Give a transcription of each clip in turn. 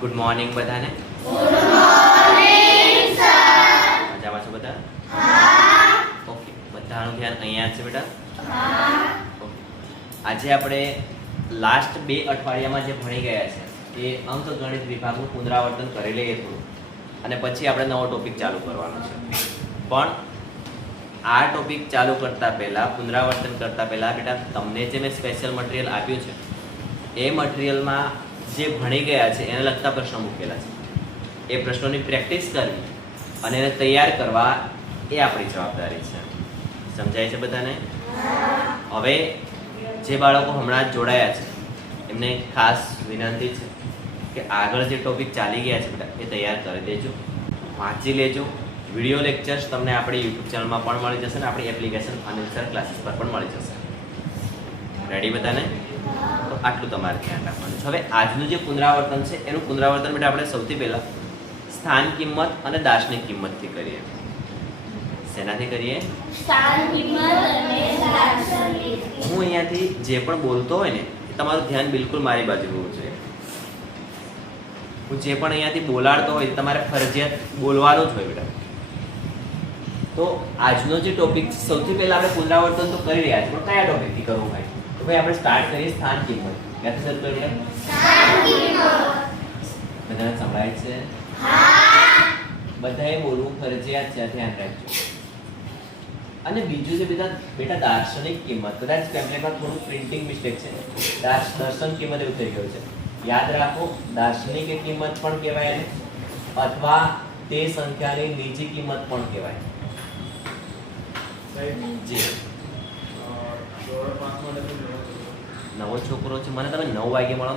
Good morning બધાને. Good morning sir. મજામાં છો બધા? હા. ઓકે, બધાનું ધ્યાન અહીંયા છે બેટા. હા. ઓકે, આજે આપણે લાસ્ટ 2 અઠવાડિયામાં જે ભણી ગયા છે એ અંકગણિત વિભાગનું પુનરાવર્તન કરી લઈએ થોડું, અને પછી આપણે નવો ટોપિક ચાલુ કરવાનો છે. પણ આ ટોપિક ચાલુ કરતા પહેલા, પુનરાવર્તન કરતા પહેલા બેટા તમને જે મેં સ્પેશિયલ મટીરિયલ આપ્યું છે એ મટીરિયલમાં જે ભણી ગયા છે એને લગતા પ્રશ્નો મૂકેલા છે. એ પ્રશ્નોની પ્રેક્ટિસ કરવી અને એને તૈયાર કરવા એ આપણી જવાબદારી છે. સમજાય છે બધાને? હવે જે બાળકો હમણાં જ જોડાયા છે એમને ખાસ વિનંતી છે કે આગળ જે ટોપિક ચાલી ગયા છે બેટા એ તૈયાર કરી દેજો, વાંચી લેજો. વિડીયો લેક્ચર્સ તમને આપણી યુટ્યુબ ચેનલમાં પણ મળી જશે ને આપણી એપ્લિકેશન ફાઇનાન્શિયલ ક્લાસીસ પર પણ મળી જશે. રેડી બધાને? તો આટલું તમારે ધ્યાન રાખવાનું છે. હવે આજનું જે પુનરાવર્તન છે એનું પુનરાવર્તન બેટા આપણે સૌથી પહેલા સ્થાન કિંમત અને દાર્શનિક કિંમતથી કરીએ. શેનાથી કરીએ? સ્થાન કિંમત અને દાર્શનિક. હું અહીંયાથી જે પણ બોલતો હોય ને એ તમારું ધ્યાન બિલકુલ મારી બાજુ હોવું જોઈએ. હું જે પણ અહીંયાથી બોલાડતો હોય તમારે ફરજિયાત બોલવાનું જ હોય બેટા. તો આજનો જે ટોપિક છે સૌથી પહેલા આપણે પુનરાવર્તન તો કરી રહ્યા છીએ, પણ કયા ટોપિકથી કરવું ભાઈ? તો ભાઈ આપણે સ્ટાર્ટ કરીએ સ્થાન કિંમત. ક્યાંથી શરૂ કરીએ? સ્થાન કિંમત. બધાને સંભળાય છે? હા. બધાએ બોલવું ફરજિયાત છે, ધ્યાન રાખજો. અને બીજું છે બેટા દાર્શનિક કિંમત. કદાચ પેમ્પલેટમાં થોડું પ્રિન્ટિંગ મિસ્ટેક છે, દર્શન કિંમત એવું થઈ ગયું છે. યાદ રાખો, દાર્શનિક કિંમત પણ કહેવાય એને, અથવા તે સંખ્યાની નીચી કિંમત પણ કહેવાય. જી નવો છોકરો છે, મને તમે 9 વાગે મળો.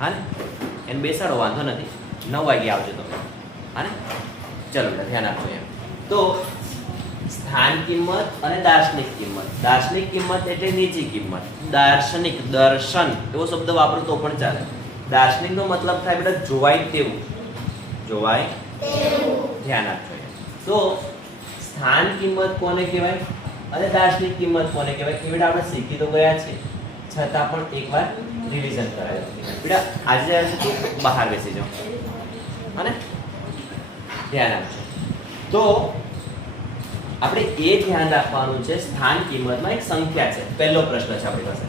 હા ને, એને બેસાડો, વાંધો નથી. 9 વાગે આવજો તમે. હા ને, ચલો બેટા ધ્યાન આપજો એમ. તો સ્થાન કિંમત અને દાર્શનિક કિંમત. દાર્શનિક કિંમત એટલે નીચી કિંમત. દાર્શનિક, દર્શન એવો શબ્દ વાપરો તો પણ ચાલે. દાર્શનિકનો મતલબ થાય બેટા જોવાય તેવું. જોવાય તેવું. ધ્યાન આપજો. તો સ્થાન કિંમત કોને કહેવાય અને દાર્શનિક કિંમત કોને કહેવાય એ બેટા આપણે શીખી તો ગયા છે, છતાં પણ એકવાર રિવિઝન કરાવી દો. બેટા આજે આવે છે તો બહાર બેસી જાઓ. અને ધ્યાન આપજો. તો આપણે એ ધ્યાન રાખવાનું છે, સ્થાન કિંમતમાં એક સંખ્યા છે. પહેલો પ્રશ્ન છે આપણી પાસે.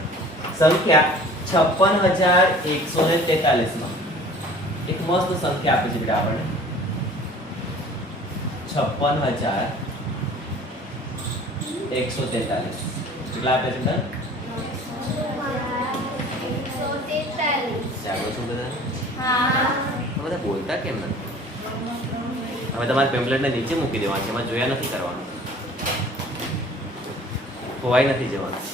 સંખ્યા 56,143 માં એક મસ્ત સંખ્યા આપી છે બેટા આપણને. 56,143 કેટલા આપે છે બેટા? 143. જાગો છો બધા? હા. બધા બોલતા કેમ નથી? હવે તમારે પેમ્પલેટને નીચે મૂકી દેવાનું છે, એમાં જોયા નથી કરવાનું, ખોવાઈ નથી જવાનું.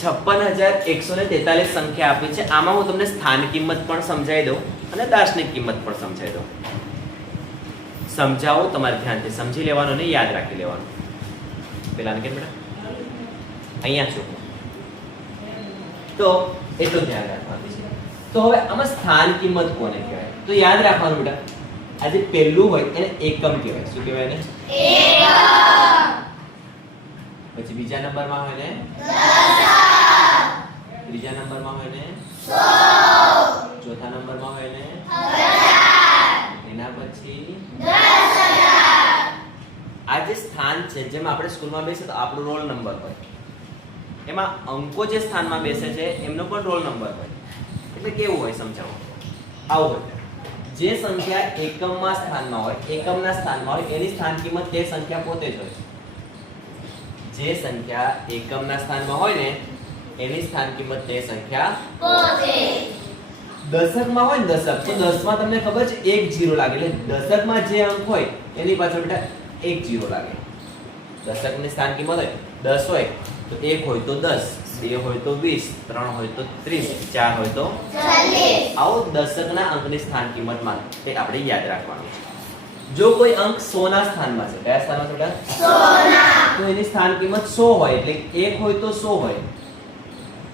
56,143 સંખ્યા આપી છે. આમાં હું તમને સ્થાન કિંમત પણ સમજાવી દઉં અને દાર્શનિક કિંમત પણ સમજાવી દઉં. સમજાવો, તમારે ધ્યાનથી સમજી લેવાનું ને યાદ રાખી લેવાનું. પેલા કેમ બેટા અહીંયા છો તો એટલું ધ્યાન રાખવાનું છે. તો હવે આમાં સ્થાન કિંમત કોને કહેવાય? તો યાદ રાખવાનું બેટા, આ જે પહેલું હોય એને એકમ કહેવાય. શું કહેવાય એને? એકમ. પછી બીજા નંબરમાં હોય ને દશક. ત્રીજા નંબરમાં હોય ને સો. ચોથા નંબરમાં હોય ને હજાર. એના પછી 10,000. આ જે સ્થાન છે, જેમ આપણે સ્કૂલમાં બેસે તો આપણો રોલ નંબર હોય, એમાં અંકો જે સ્થાનમાં બેસે છે એમનો પણ રોલ નંબર હોય. એટલે કેવું હોય સમજાવો. આવું હોય, જે સંખ્યા એકમમાં સ્થાનમાં હોય, એકમના સ્થાનમાં હોય, એની સ્થાન કિંમત તે સંખ્યા પોતે જ હોય. જે સંખ્યા એકમના સ્થાનમાં હોય ને એની સ્થાન કિંમત તે સંખ્યા પોતે. દશકમાં હોય ને દશક, તો 10 માં તમને ખબર છે 1 0 લાગે. એટલે દશકમાં જે અંક હોય એની પાછળ બેટા 1 0 લાગે. દશકની સ્થાન કિંમત હોય 10 હોય તો 1 હોય તો 10, 2 હોય તો 20, 3 હોય તો 30, 4 હોય તો 40. આવો દશકના અંકની સ્થાન કિંમતમાં તે આપણે યાદ રાખવાનું છે. જો કોઈ અંક 100 ના સ્થાનમાં છે, કયા સ્થાનમાં છે બેટા? સોના. તો એની સ્થાન કિંમત 100 હોય. એટલે 1 હોય તો 100 હોય,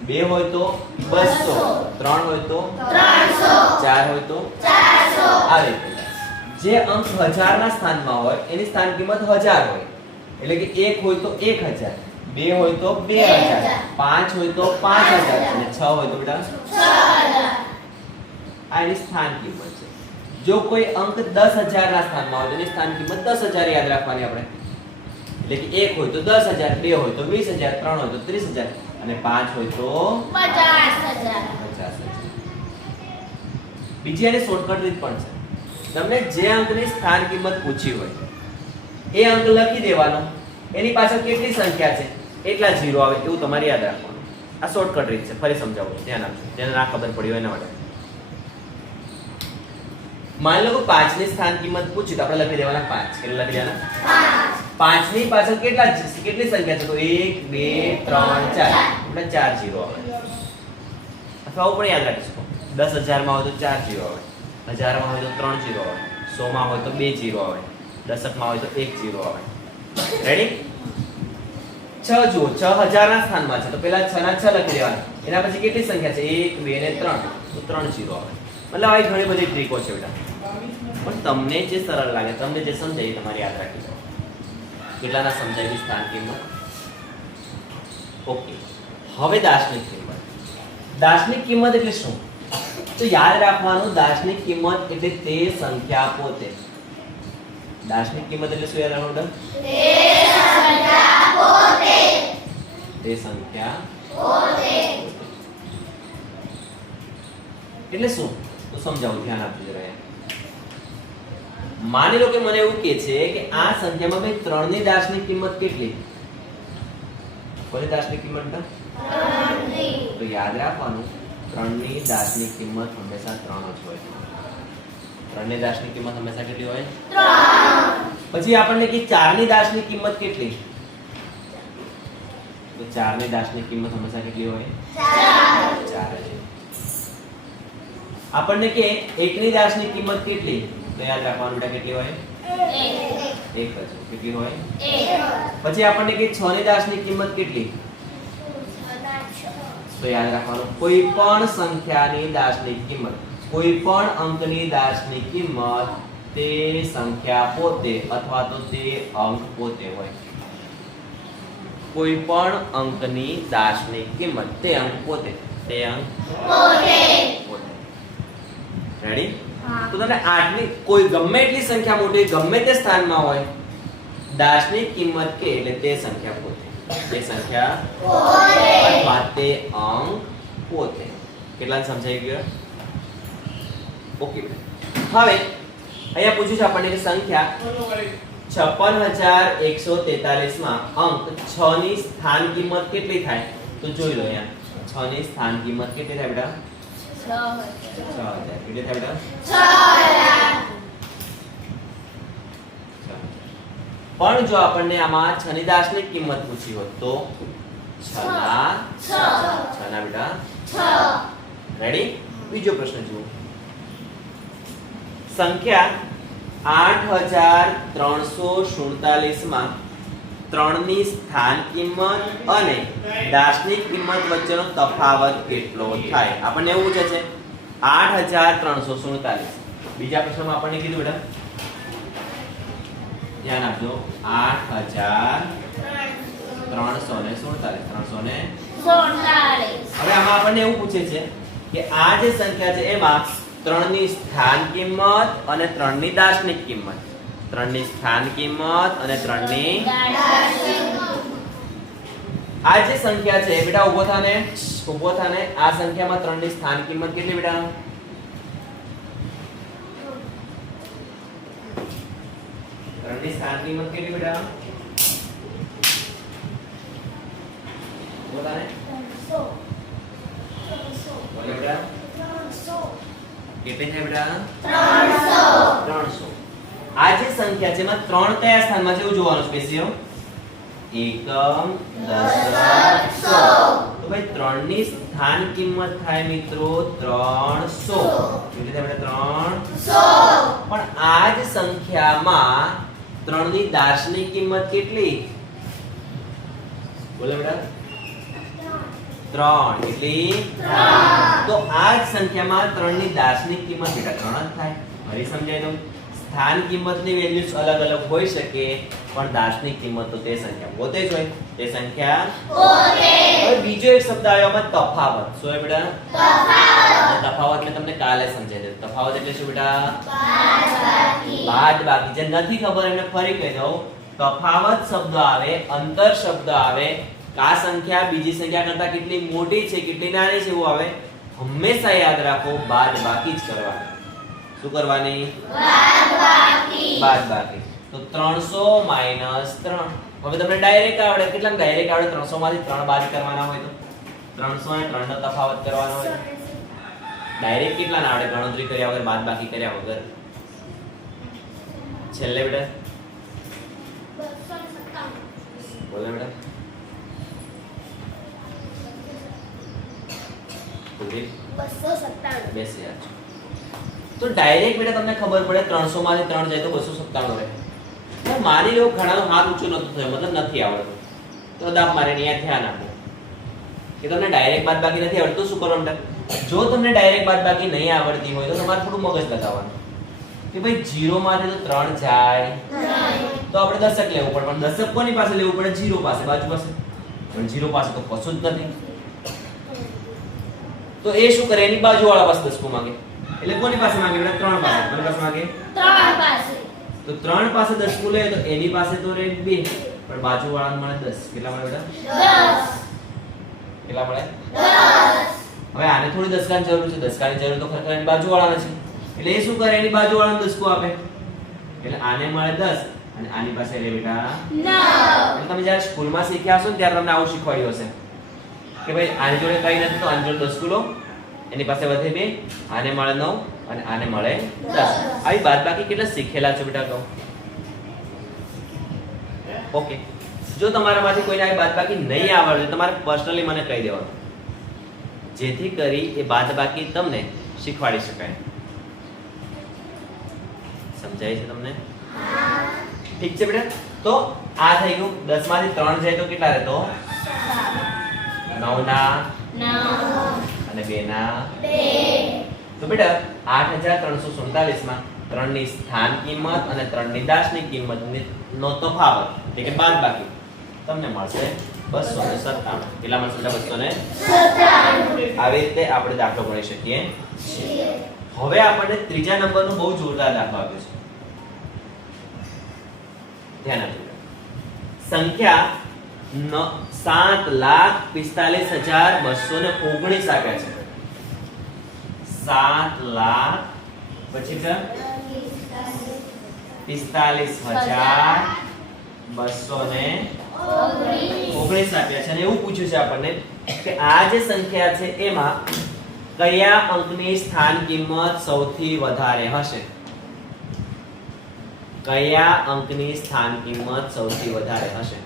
2 હોય તો 200, 3 હોય તો 300. 4 હોય તો 400. આ રીતે. જે અંક 1000 ના સ્થાનમાં હોય એની સ્થાન કિંમત 1000 હોય. એટલે કે 1 હોય તો 1000, 2 હોય તો 2000, 5 હોય તો 5000 અને 6 હોય તો બેટા 6,000. આ એની સ્થાન કિંમત છે. જો કોઈ અંક 10,000 ના સ્થાનમાં હોય તો એની સ્થાન કિંમત 10,000 યાદ રાખવાની આપણે. એટલે કે 1 હોય તો 10,000, 2 હોય તો 20,000, 3 હોય તો 30,000 અને 5 હોય તો 50,000. 50,000. બીજી એની શોર્ટકટ રીત પણ છે. તમને જે અંકની સ્થાન કિંમત પૂછી હોય એ અંક લખી દેવાનો, એની પાછળ કેટલી સંખ્યા છે એટલા 0 આવે એવું તમારે યાદ રાખવાનું. આ શોર્ટકટ રીત છે. ફરી સમજાવું, ધ્યાન આપજો, જેને ના ખબર પડી હોય એના માટે. માની લો કે 5 ની સ્થાન કિંમત પૂછી તો આપણે લખી દેવાના 5. કેટલા લખી દેવાના? 5 ની પાછળ કેટલી સંખ્યા છે? તો 1 2 3 4. એટલે 4 0 આવે. અથવા આવું પણ યાદ રાખી શકો. 10,000 માં હોય તો 4 0 આવે, 1000 માં હોય તો 3 0 આવે, 100 માં હોય તો 2 0 આવે, દશક માં હોય તો 1 0 આવે. રેડી? 6 જુઓ, 6,000 ના સ્થાનમાં છે તો પહેલા 6 ના 6 લખી દેવાના. એના પછી કેટલી સંખ્યા છે? 1 2 ને 3 તો 3 0 આવે. મતલબ આવી ઘણી બધી ટ્રીકો છે બેટા. પણ તમને જે સરળ લાગે, તમને જે સમજાય એ તમારે યાદ રાખી દો. કેટલાના સમજાય સ્થાન કિંમત? ઓકે. હવે દાર્શનિક કિંમત. દાર્શનિક કિંમત એટલે શું? તો યાદ રાખવાનું, દાર્શનિક કિંમત એટલે તે સંખ્યા પોતે. દાર્શનિક કિંમત એટલે શું યાદ રાખવાનું? તે સંખ્યા પોતે. એટલે શું? તો સમજાવું, ધ્યાન આપજો જરા. માની લો કે મને એવું કહે છે કે આ સંખ્યામાં ભાઈ 3 ની દાર્શનિક કિંમત કેટલી? કોની દાર્શનિક કિંમત? 3 ની. તો યાદ રાખવાનું, 3 ની દાર્શનિક કિંમત હંમેશા 3 જ હોય. 3 ની દાર્શનિક કિંમત હંમેશા કેટલી હોય? 3. પછી આપણને કે 4 ની દાર્શનિક કિંમત કેટલી? તો 4 ની દાર્શનિક કિંમત હંમેશા કેટલી હોય? 4 જ. આપણને કે 1 ની દાર્શનિક કિંમત કેટલી? તો યાદ રાખવાનું બેટા, કેટલી હોય? 1 જ. કેટલી હોય? 1. પછી આપણને કે 6 ની દાર્શનિક કિંમત કેટલી? તો યાદ રાખવાનું, કોઈ પણ સંખ્યાની દાર્શનિક કિંમત, કોઈ પણ અંકની દાર્શનિક કિંમત તે સંખ્યા પોતે અથવા તો તે અંક પોતે હોય. કોઈ પણ અંકની દાર્શનિક કિંમત તે અંક પોતે, તે અંક પોતે. રેડી? તો તમને આટલી કોઈ ગમે એટલી સંખ્યા મોટી, ગમે તે સ્થાનમાં હોય, દાર્શનિક કિંમત કે એટલે તે સંખ્યા પોતે, તે સંખ્યા પોતે અથવા તે અંક પોતે. કેટલાને સમજાઈ ગયું? ઓકે. હવે અહીંયા પૂછ્યું છે આપણને કે સંખ્યા 56,143 માં અંક 6 ની સ્થાન કિંમત કેટલી થાય? તો જોઈ લો અહીંયા 6 ની સ્થાન કિંમત કેટલી થાય બેટા? 6,000. કેટલી થાય બેટા? 6,000. પણ જો આપણને આમાં 6 ની દાર્શનિક કિંમત પૂછી હોત તો 6 ના બેટા 6. રેડી? બીજો પ્રશ્ન જુઓ. સંખ્યા 8,347 માં 3 ની સ્થાન કિંમત અને દાર્શનિક કિંમત વચ્ચેનો તફાવત કેટલો થાય? આપણને એવું પૂછે છે 8,347. બીજા પ્રશ્નમાં આપણને કીધું બેટા, ધ્યાન આપજો, 8,347. હવે આમાં આપણને એવું પૂછે છે કે આ જે સંખ્યા છે એમાં 3 ની સ્થાન કિંમત અને 3 ની દાર્શનિક કિંમત, 3 ની સ્થાન કિંમત અને 3 ની આ જે સંખ્યા છે બેટા, ઉભો થાને. આ સંખ્યામાં 3 ની સ્થાન કિંમત કેટલી બેટા? 3 ની સ્થાન કિંમત કેટલી બેટા? ઉભો થાને. બોલો બેટા. કેટલી થાય બેટા? 300. આ જે સંખ્યા છે એમાં 3 કયા સ્થાનમાં છે એવું જોવાનું છે. બેસીઓ. એકમ, દશક, સો. તો ભાઈ 3 ની સ્થાન કિંમત થાય મિત્રો 300. કેટલી થાય બેટા? 300. પણ આ જ સંખ્યામાં 3 ની દાર્શનિક કિંમત કેટલી? બોલો બેટા. 3. કેટલી? 3. તો આ જ સંખ્યામાં 3 ની દાર્શનિક કિંમત બેટા 3 જ થાય. ફરી સમજાઈ દઉં. સ્થાન કિંમતની વેલ્યુઝ અલગ અલગ હોઈ શકે પણ દાર્શનિક કિંમત તો તે સંખ્યા પોતે જ હોય. તે સંખ્યા પોતે. હવે બીજો એક શબ્દ આવ્યો આમાં તફાવત. શું છે બેટા? તફાવત. તફાવત મેં તમને કાલે સમજાવી દીધું. તફાવત એટલે શું બેટા? બાદબાકી. બાદબાકી. જે નથી ખબર એમને ફરી કહી દઉં. તફાવત શબ્દ આવે, અંતર શબ્દ આવે, આ સંખ્યા બીજી સંખ્યા કરતા કેટલી મોટી છે કેટલી નાની છે એવું આવે, હંમેશા યાદ રાખો બાદબાકી જ કરવાની. શું કરવાની? બાદબાકી. બાદબાકી. તો 300 - 3. હવે તમને ડાયરેક્ટ આવડે. કેટલાને ડાયરેક્ટ આવડે? 300 માંથી 3 બાદ કરવાના હોય તો 300 અને 3 નો તફાવત કરવાનો હોય. ડાયરેક્ટ કેટલાને આવડે ગણતરી કર્યા વગર, બાદબાકી કર્યા વગર? છેલ્લે બેટા 257. બોલો બેટા. કુલદીપ 297. બેસી યાર. તો ડાયરેક્ટ બેટા તમને ખબર પડે 300 માંથી 3 જાય તો 297 રહે. પણ માની લો ઘણાનો હાથ ઊંચો નતો થયો, મતલબ નથી આવડતું, તો દાબ મારે અહીંયા ધ્યાન આપો કે તમને ડાયરેક્ટ બાદબાકી નથી આવડતું. શું કરવાનું બેટા? જો તમને ડાયરેક્ટ બાદબાકી નહીં આવડતી હોય તો તમારે થોડું મગજ લગાવવાનું કે ભાઈ 0 માંથી તો 3 જાય તો આપણે દશક લેવું પડે. પણ દશક કોની પાસે લેવું પડે? 0 પાસે, બાજુ પાસે. પણ 0 પાસે તો કશું જ નથી. તો એ શું કરે? એની બાજુવાળા પાસે દસકો માંગે. એટલે કોની પાસે માંગે બેટા? 3 પાસે. કોની પાસે માંગે? 3 પાસે. તો 3 પાસે દસકું લે તો એની પાસે તો રે 2, પણ બાજુવાળાને મળે 10. કેટલા મળે બેટા? 10. કેટલા મળે? 10. હવે આને થોડી દસકાની જરૂર છે. દસકાની જરૂર તો ખરેખર એની બાજુવાળાને છે. એટલે એ શું કરે? એની બાજુવાળાને દસકો આપે. એટલે આને મળે 10 અને આની પાસે લે બેટા 9. એટલે તમે જ્યારે સ્કૂલમાં શીખ્યા હશો ને ત્યારે તમને આવું શીખવાડ્યું હશે કે ભાઈ આની જોડે કઈ નથી તો આની જોડે 10 લો, એની પાસે વધે 2, આને મળે 9 અને આને મળે 10. આવી બાદબાકી કેટલા શીખેલા છો બેટા? કહો. ઓકે. જો તમારામાંથી કોઈને આવી બાદબાકી નહીં આવડે તો તમારે પર્સનલી મને કહી દેવાનું, જેથી કરી એ બાદબાકી તમને શીખવાડી શકાય. સમજાય છે તમને? ઠીક છે બેટા. તો આ થઈ ગયું. 10 માંથી 3 જાય તો કેટલા રહેતો? 9 ના 9. અને 2 ના 2. તો બેટા 8347 માં 3 ની સ્થાન કિંમત અને 3 ની દાર્શનિક કિંમત નો તફાવત એટલે કે બાદબાકી તમને મળશે 297. કેટલા મળશે? 297. આવી રીતે આપણે દાખલો ગણી શકીએ. હવે આપણને ત્રીજા નંબરનો બહુ જોરદાર દાખલો આપ્યો છે. ધ્યાન આપજો. સંખ્યા 7,45,219 આપ્યા છે. 7 લાખ પછી 45,219 આપ્યા છે. અને એવું પૂછ્યું છે આપણને કે આ જે સંખ્યા છે એમાં કયા અંકની સ્થાન કિંમત સૌથી વધારે હશે? કયા અંકની સ્થાન કિંમત સૌથી વધારે હશે?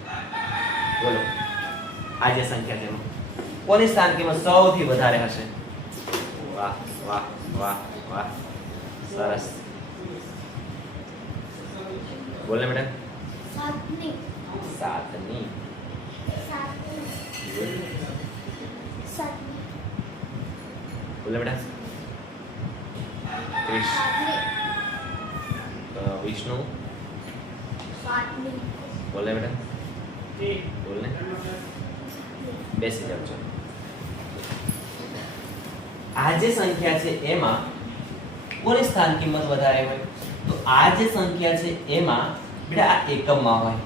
બોલો. આ જે સંખ્યા છે એમાં કોની સ્થાન કિંમત સૌથી વધારે હશે? વાહ વાહ વાહ વાહ, સરસ. બોલ ને બેટા. 7ની. 7ની. 7ની. બોલ ને બેટા. ક્રિશ. વિષ્ણુ. 7ની. બોલ ને બેટા. બોલ ને. બેસી જાવ છો. આ જે સંખ્યા છે એમાં કોની સ્થાન કિંમત વધારે હોય? તો આ જે સંખ્યા છે એમાં બેટા આ એકમમાં હોય,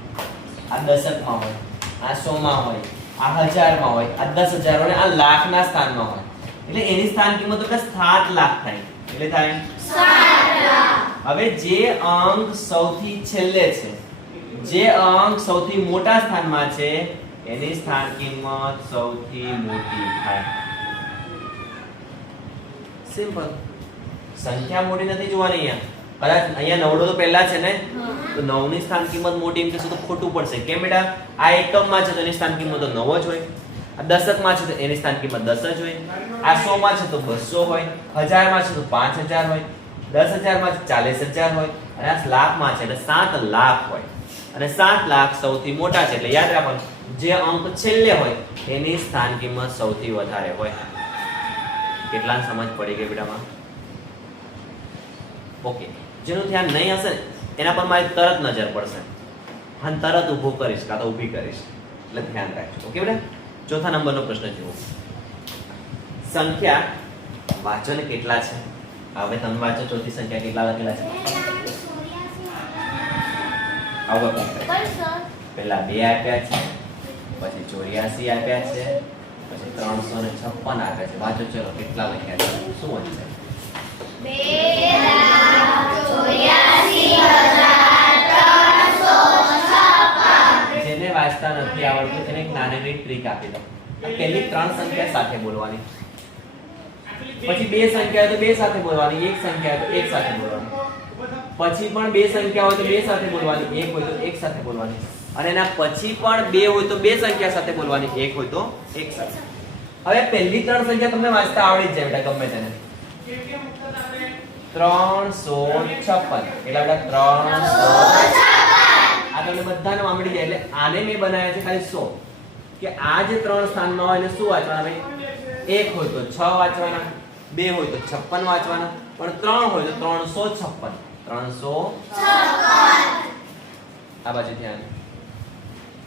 આ દશકમાં હોય, આ 100 માં હોય, આ 1000 માં હોય, આ 10,000 અને આ લાખના સ્થાનમાં હોય. એટલે એની સ્થાન કિંમત બેટા 7 લાખ થાય. એટલે થાય 7 લાખ. હવે જે અંક સૌથી છેલ્લે છે, જે અંક સૌથી મોટા સ્થાનમાં છે એની સ્થાન કિંમત સૌથી મોટી થાય. સિમ્પલ. સંખ્યા મોટી નથી જોવાની અહીંયા. કદાચ અહીંયા નવડો તો પહેલા છે ને, તો 9 ની સ્થાન કિંમત મોટી એમ કહેશો તો ખોટું પડશે. કેમ બેટા? આ એકમમાં છે તો એની સ્થાન કિંમત તો 9 જ હોય. આ દશકમાં છે તો એની સ્થાન કિંમત 10 જ હોય. આ 100 માં છે તો 200 હોય. 1000 માં છે તો 5000 હોય. 10,000 માં 40,000 હોય. અને આ લાખમાં છે એટલે 7 લાખ હોય. અને 7 લાખ સૌથી મોટા છે એટલે યાદ રાખવાનું, જે અંક છેલ્લે હોય એની સ્થાન કિંમત સૌથી વધારે હોય. કેટલા સમજ પડી ગઈ બેટામાં? ઓકે. જેનું ધ્યાન નહીં હશે ને એના પર મારી તરત નજર પડશે અને તરત ઊભો કરીશ કાં તો ઊભી કરીશ, એટલે ધ્યાન રાખજો. ઓકે બેટા, ચોથા નંબરનો પ્રશ્ન જુઓ. સંખ્યા વાંચો ને કેટલા છે. હવે તમે વાંચો ચોથી સંખ્યા કેટલા લખેલા છે. આવું કંઈક પણ સર પહેલા 2 આપ્યા છે, પછી 84 આપ્યા છે, પછી 356 આપ્યા છે. વાંચો ચલો કેટલા લખ્યા છે, શું વધશે? 2,84,356. જેને વાંચતા નથી આવડતું તેને એક નાની ટ્રીક આપી દો. આ પહેલી 3 સંખ્યા સાથે બોલવાની, પછી 2 સંખ્યા હોય તો 2 સાથે બોલવાની, એક સંખ્યા હોય તો એક સાથે બોલવાની, પછી પણ 2 સંખ્યા હોય તો 2 સાથે બોલવાની, એક હોય તો એક સાથે બોલવાની, અને એના પછી પણ 2 હોય તો 2 સંખ્યા સાથે બોલવાની, એક હોય તો એક સાથે. હવે પહેલી 3 સંખ્યા તમને વાંચતા આવડી જ જાય બેટા, ગમે તેને. 356 એટલે બેટા 356 આ તમને બધાને આવડી જાય. એટલે આને મેં બનાવ્યા છે ખાલી 100 કે આ જે 3 સ્થાનમાં હોય એટલે શું વાંચવાના ભાઈ? 1 હોય તો 6 વાંચવાના, 2 હોય તો 56 વાંચવાના, પણ 3 હોય તો 356. 356 આ બાજુ ધ્યાન.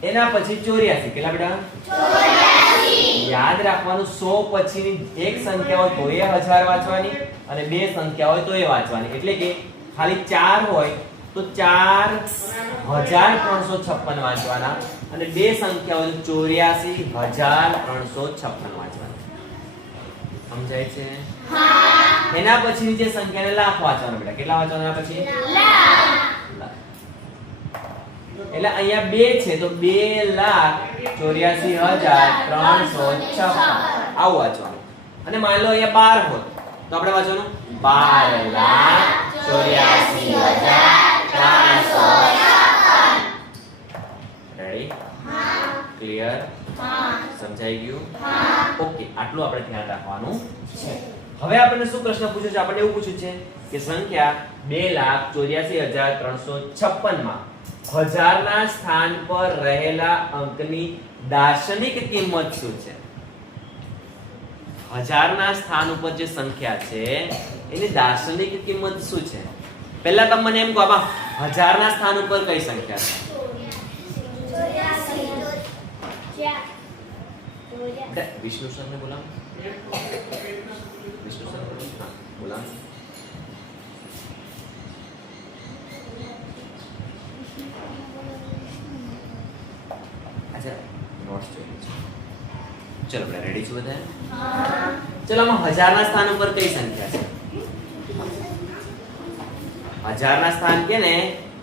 એના પછી 84 કેટલા બેટા? 84. યાદ રાખવાનું 100 પછીની એક સંખ્યા હોય તો એ 1000 વાંચવાની અને 2 સંખ્યા હોય તો એ વાંચવાની. એટલે કે ખાલી 4 હોય તો 4356 વાંચવાના અને 2 સંખ્યા હોય તો 84356 વાંચવાના. સમજાય છે? હા. એના પછીની જે સંખ્યાને લાખ વાંચવાના બેટા. કેટલા વાંચવાના એના પછી? લાખ. એટલે અહીંયા 2 છે તો 2,84,356 આવું વાંચવાનું. અને માની લો અહીંયા 12 હોત તો આપણે વાંચવાનું 12,84,356. રેડી? હા. ક્લિયર? હા. સમજાઈ ગયું? હા. ઓકે, આટલું આપણે ધ્યાન રાખવાનું છે. હવે આપણને શું પ્રશ્ન પૂછ્યો છે? આપણને એવું પૂછ્યું છે કે સંખ્યા 2,84,356 માં 1000 ના સ્થાન પર રહેલા અંકની દાર્શનિક કિંમત શું છે? 1000 ના સ્થાન ઉપર જે સંખ્યા છે એની દાર્શનિક કિંમત શું છે? પહેલા તમે મને એમ કહો, આમાં 1000 ના સ્થાન ઉપર કઈ સંખ્યા છે? વિષ્ણુ સર ને બોલાવો. વિષ્ણુ સર બોલાવો. અચ્છા, નોટ્સ જોઈએ છે. ચલો આપણે રેડી છો બધા? હા. ચલો આમાં 1000 ના સ્થાન ઉપર કઈ સંખ્યા છે? 1000 ના સ્થાન કે ને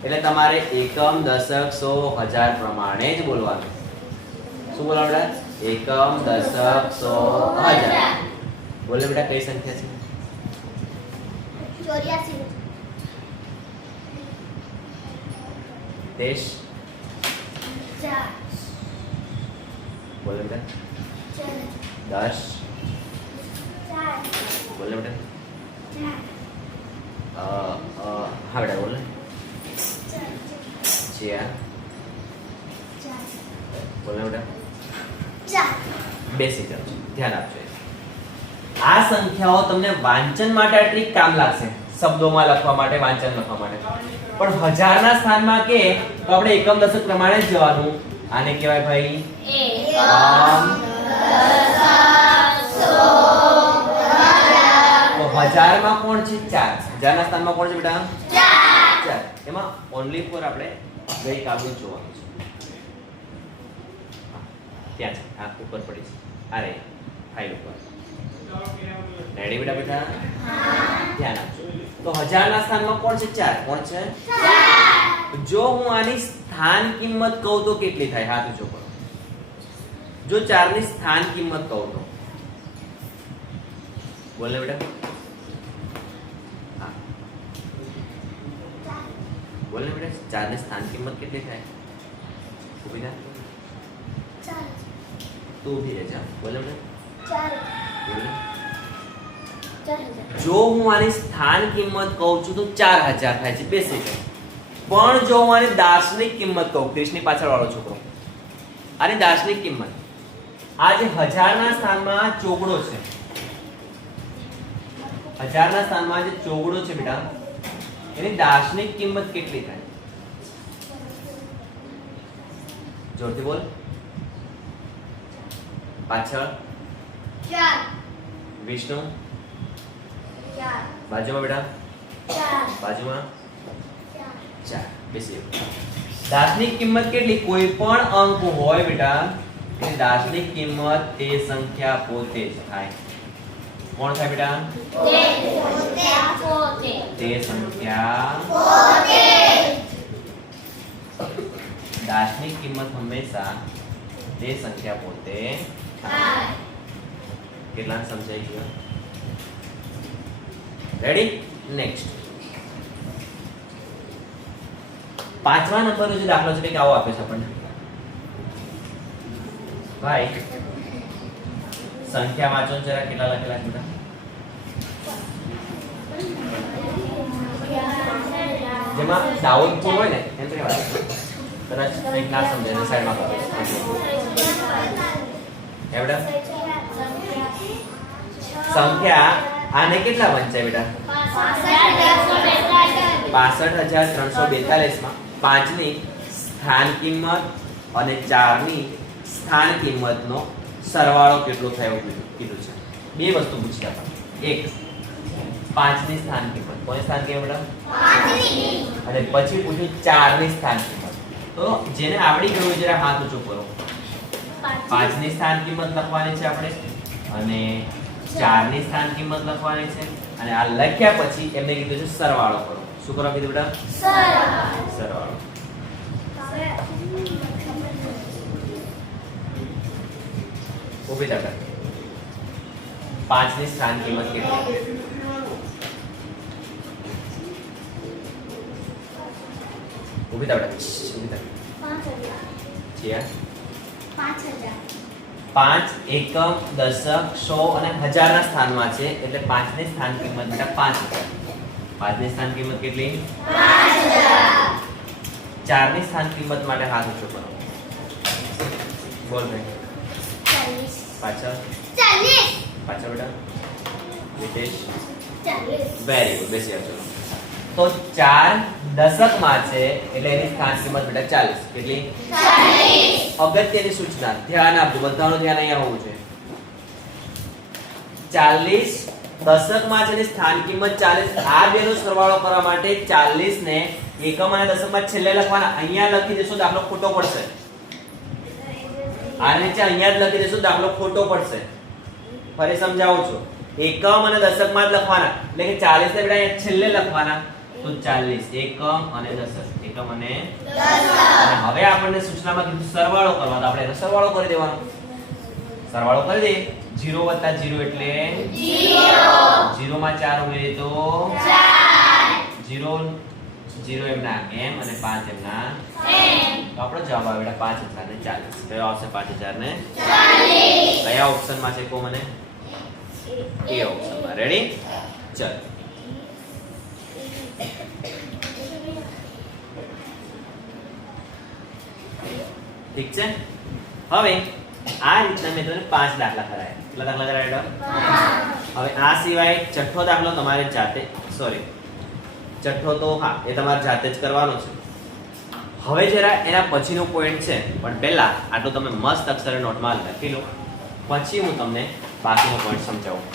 એટલે તમારે એકમ, દશક, સો, હજાર પ્રમાણે જ બોલવાનું. શું બોલવાનું બેટા? એકમ, દશક, સો, હજાર. બોલો બેટા કઈ સંખ્યા છે? 84. દેશ 4. બોલો બેટા. 10 બોલો બેટા. હા બેટા બોલો. 4 બોલો બેટા. બેસી જાઓ, ધ્યાન આપજો. આ સંખ્યાઓ તમને વાંચન માટે આ ટ્રીક કામ લાગશે, શબ્દોમાં લખવા માટે, વાંચન લખવા માટે. પણ 1000 ના સ્થાનમાં કે તો આપણે એકમ, દશક પ્રમાણે જ જવાનું. આને કહેવાય ભાઈ એકમ, દશક, સો, હજાર. તો 1000 માં કોણ છે? 4. 1000 ના સ્થાનમાં કોણ છે બેટા? 4. એમાં ઓન્લી ફોર આપણે ગઈ કાબુ જોવાનું છે. ત્યાં છે, આ ઉપર પડી છે. આ રે ફાઇલ ઉપર. રેડી બેટા? બેટા ધ્યાન આપજો. તો 1000 ના સ્થાનમાં કોણ છે? 4. કોણ છે? 4. જો હું આની સ્થાન કિંમત કહું તો કેટલી થાય? હાથ ઊંચો કરો. જો 4 ની સ્થાન કિંમત કહું તો બોલ ને બેટા. હા બોલ ને બેટા, 4 ની સ્થાન કિંમત કેટલી થાય? ઊભી થા. 4. તું ઊભી રહે જા. બોલ ને બેટા. 4. બોલ ને. 4000. જો હું આની સ્થાન કિંમત કહું છું તો 4000 થાય છે. બેસી જાઓ. પણ જો હું આની દાર્શનિક કિંમત કહું, ક્રિશની પાછળ વાળો છોકરો, આની દાર્શનિક કિંમત, આ જે 1000 ના સ્થાનમાં ચોગડો છે, 1000 ના સ્થાનમાં જે ચોગડો છે બેટા, એની દાર્શનિક કિંમત કેટલી થાય? જોરથી બોલ. પાછળ 4 વિષ્ણુ 4 બાજુમાં બેટા 4 બાજુમાં 4 બેસી દાર્શનિક કિંમત કેટલી? કોઈ પણ અંક હોય બેટા એની દાર્શનિક કિંમત તે સંખ્યા પોતે જ થાય. કોણ થાય બેટા? તે સંખ્યા દાર્શનિક કિંમત હંમેશા તે સંખ્યા પોતે થાય. કેટલાને સમજાઈ ગયું? રેડી? નેક્સ્ટ 5મા નંબરનો જે દાખલો છે કે આવો આપ્યો છે આપણને. ભાઈ સંખ્યા વાંચો ને જરા કેટલા લખેલા છે બેટા? જેમાં ડાઉટફુલ હોય ને એમ કઈ વાત કદાચ કંઈક ના સમજે ને સાઈડમાં કરો. હે બેટા? સંખ્યા આને કેટલા વંચાય બેટા? 65342 માં 5 ની સ્થાન કિંમત અને 4 ની સ્થાન કિંમતનો સરવાળો કેટલો થયો કીધું છે. બે વસ્તુ પૂછી આપણને. એક 5 ની સ્થાન કિંમત. કોની સ્થાન કિંમત બેટા? 5 ની. અને પછી પૂછ્યું 4 ની સ્થાન કિંમત. તો જેને આવડી ગયું જરા હાથ ઊંચો કરો. 5 ની સ્થાન કિંમત લખવાની છે આપણે અને 4 ની સ્થાન કિંમત લખવાની છે અને આ લખ્યા પછી એમને કીધું છે સરવાળો કરો. શું કરો કીધું બેટા? સરવાળો. ઊભી થા બેટા. 5 ની સ્થાન કિંમત કેટલી? ઊભી થા બેટા. ઊભી થા. 5000 5 એકમ દશક 100 અને 1000 ના સ્થાનમાં છે એટલે 5 ની સ્થાન કિંમત બેટા 5000. 5 ની સ્થાન કિંમત કેટલી? 5000. 4 ની સ્થાન કિંમત માટે હાથ ઊંચો કરો. બોલ ભાઈ. 40 પાછળ 40 પાછળ બેટા. વિદેશ 40 વેરી ગુડ. બેસી જાઓ. તો 4 દશકમાં છે એટલે એની સ્થાન કિંમત બેટા 40. કેટલી? 40. અગત્યની સૂચના ધ્યાન આપજો. બધાનું ધ્યાન અહીંયા હોવું જોઈએ. 40 દશકમાં છે એની સ્થાન કિંમત 40. આ બેનો સરવાળો કરવા માટે 40 ને એકમ અને દશકમાં છેલ્લે લખવાના. અહીંયા લખી દેશો દાખલો ખોટો પડશે. આ નીચે અહીંયા જ લખી દેશો દાખલો ખોટો પડશે. ફરી સમજાવું છું. એકમ અને દશકમાં જ લખવાના. એટલે કે 40 ને બેટા અહીંયા છેલ્લે લખવાના. તો 40 એકમ અને દશક. એકમ અને દશક. અને હવે આપણને સૂચનામાં કીધું સરવાળો કરવા. તો આપણે એનો સરવાળો કરી દેવાનો. સરવાળો કરી દઈએ. 0 + 0 એટલે 0 માં 4 ઉમેરીએ તો 0 0 એમના એમ અને 5 એમના એમ. તો આપણો જવાબ આવે બેટા 5040. કયો આવશે? 5040. કયા ઓપ્શનમાં છે કો મને? એ ઓપ્શનમાં. રેડી? ચલ. ઠીક છે. હવે આ રીતના મેં તમને 5 દાખલા કરાયા. કેટલા દાખલા કરાયા? 5. હવે આ સિવાય છઠ્ઠો દાખલો તમારે જાતે છઠ્ઠો તો હા એ તમારે જાતે જ કરવાનો છે. હવે જરા એના પછીનો પોઈન્ટ છે પણ પહેલા આટલું તમે મસ્ત અક્ષરે નોટમાં લખી લો પછી હું તમને બાકીનો પોઈન્ટ સમજાવું.